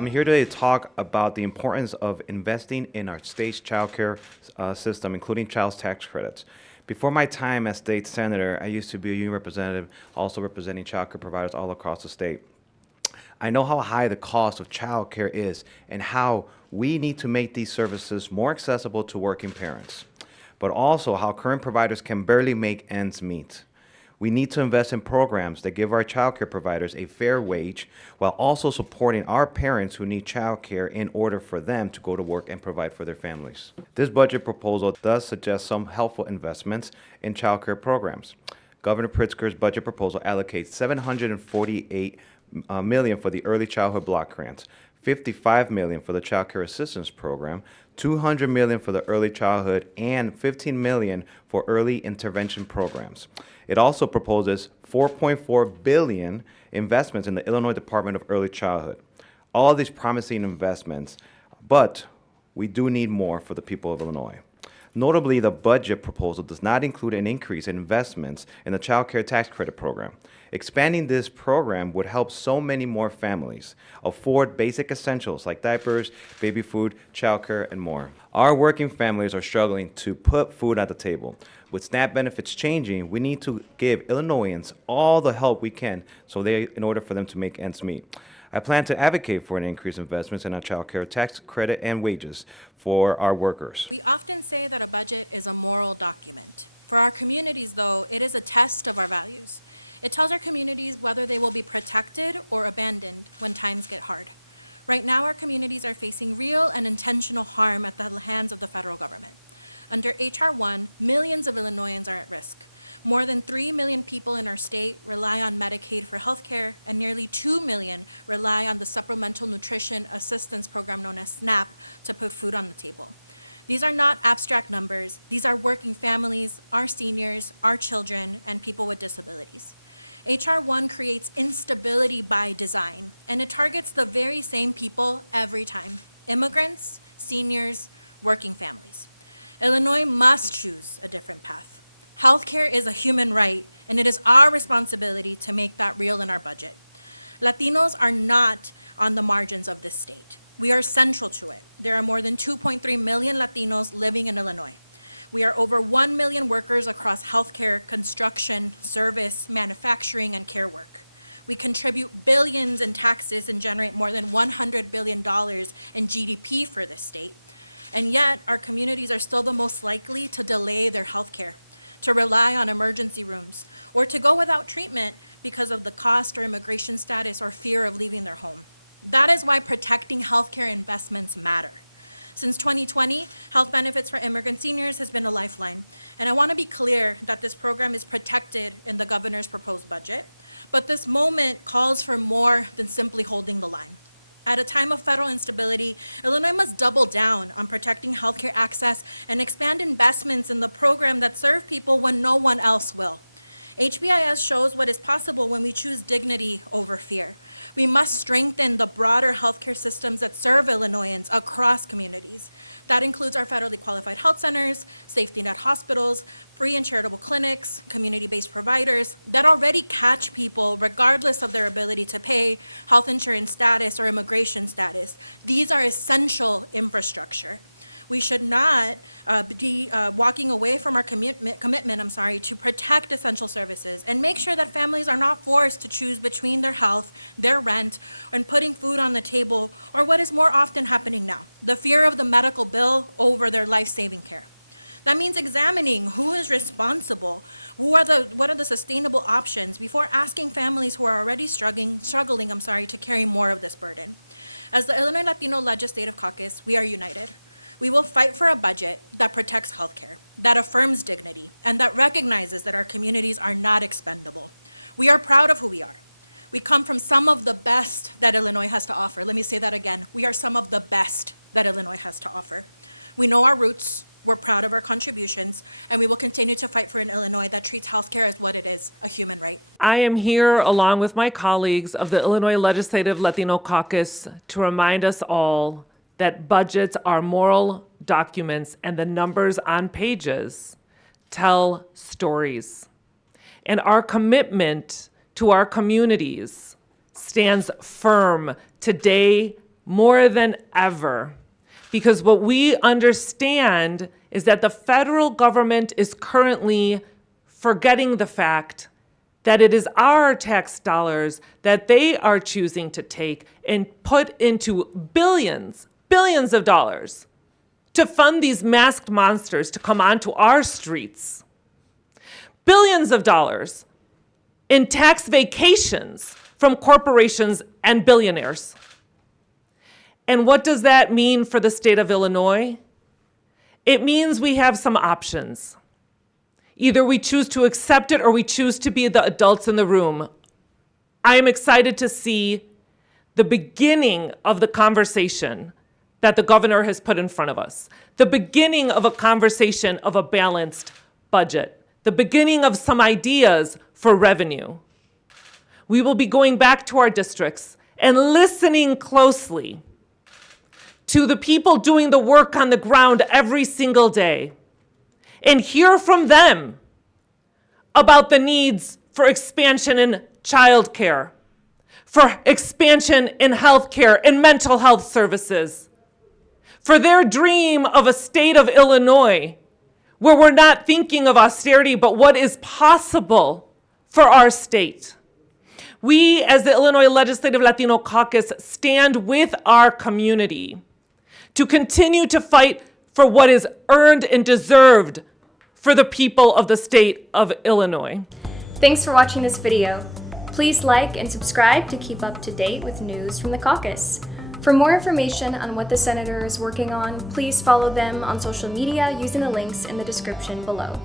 I'm here today to talk about the importance of investing in our state's child care system, including child tax credits. Before my time as state senator, I used to be a union representative, also representing child care providers all across the state. I know how high the cost of child care is and how we need to make these services more accessible to working parents, but also how current providers can barely make ends meet. We need to invest in programs that give our child care providers a fair wage while also supporting our parents who need child care in order for them to go to work and provide for their families. This budget proposal does suggest some helpful investments in child care programs. Governor Pritzker's budget proposal allocates $748 million for the early childhood block grants, $55 million for the Child Care Assistance Program, $200 million for the early childhood, and $15 million for early intervention programs. It also proposes $4.4 billion investments in the Illinois Department of Early Childhood. All of these promising investments, but we do need more for the people of Illinois. Notably, the budget proposal does not include an increase in investments in the Child Care Tax Credit Program. Expanding this program would help so many more families afford basic essentials like diapers, baby food, childcare, and more. Our working families are struggling to put food at the table. With SNAP benefits changing, we need to give Illinoisans all the help we can in order for them to make ends meet. I plan to advocate for an increased investments in our child care tax credit and wages for our workers. We often say that a budget is a moral document. For our communities, though, it is a test of our values. It tells our communities whether they will be protected or abandoned when times get hard. Right now, our communities are facing real and intentional harm at the hands of the federal government. Under H.R. 1, millions of Illinoisans are at risk. More than 3 million people in our state rely on Medicaid for health care, and nearly 2 million rely on the Supplemental Nutrition Assistance Program known as SNAP to put food on the table. These are not abstract numbers. These are working families, our seniors, our children, and people with disabilities. H.R. 1 creates instability by design, and it targets the very same people every time: immigrants, seniors, working families. Illinois must choose a different path. Healthcare is a human right, and it is our responsibility to make that real in our budget. Latinos are not on the margins of this state. We are central to it. There are more than 2.3 million Latinos living in Illinois. We are over 1 million workers across healthcare, construction, service, manufacturing, and care work. We contribute billions in taxes and generate more than $100 billion in GDP for this state. And yet, our communities are still the most likely to delay their healthcare, to rely on emergency rooms, or to go without treatment because of the cost or immigration status or fear of leaving their home. That is why protecting healthcare investments matter. Since 2020, health benefits for immigrant seniors has been a lifeline. And I want to be clear that this program is protected in the governor's proposed budget, but this moment calls for more than simply holding the line. At a time of federal instability, Illinois must double down on protecting healthcare access and expand investments in the program that serve people when no one else will. HBIS shows what is possible when we choose dignity over fear. We must strengthen the broader healthcare systems that serve Illinoisans across communities. That includes our federally qualified health centers, safety net hospitals, free and charitable clinics, community-based providers that already catch people regardless of their ability to pay, health insurance status, or immigration status. These are essential infrastructure. We should not be walking away from our commitment to protect essential services and make sure that families are not forced to choose between their health, their rent, and putting food on the table, or what is more often happening now, the fear of the medical bill over their life-saving care. That means examining who is responsible, what are the sustainable options before asking families who are already struggling to carry more of this burden. As the Illinois Latino Legislative Caucus, we are united. We will fight for a budget that protects healthcare, that affirms dignity, and that recognizes that our communities are not expendable. We are proud of who we are. We come from some of the best that Illinois has to offer. Let me say that again. We are some of the best that Illinois has to offer. We know our roots, we're proud of our contributions, and we will continue to fight for an Illinois that treats healthcare as what it is, a human right. I am here along with my colleagues of the Illinois Legislative Latino Caucus to remind us all that budgets are moral documents and the numbers on pages tell stories. And our commitment to our communities stands firm today more than ever, because what we understand is that the federal government is currently forgetting the fact that it is our tax dollars that they are choosing to take and put into billions of dollars to fund these masked monsters to come onto our streets. Billions of dollars in tax vacations from corporations and billionaires. And what does that mean for the state of Illinois? It means we have some options. Either we choose to accept it or we choose to be the adults in the room. I am excited to see the beginning of the conversation that the governor has put in front of us. The beginning of a conversation of a balanced budget. The beginning of some ideas for revenue. We will be going back to our districts and listening closely to the people doing the work on the ground every single day and hear from them about the needs for expansion in childcare, for expansion in healthcare and mental health services, for their dream of a state of Illinois where we're not thinking of austerity, but what is possible for our state. We, as the Illinois Legislative Latino Caucus, stand with our community to continue to fight for what is earned and deserved for the people of the state of Illinois. Thanks for watching this video. Please like and subscribe to keep up to date with news from the caucus. For more information on what the senator is working on, please follow them on social media using the links in the description below.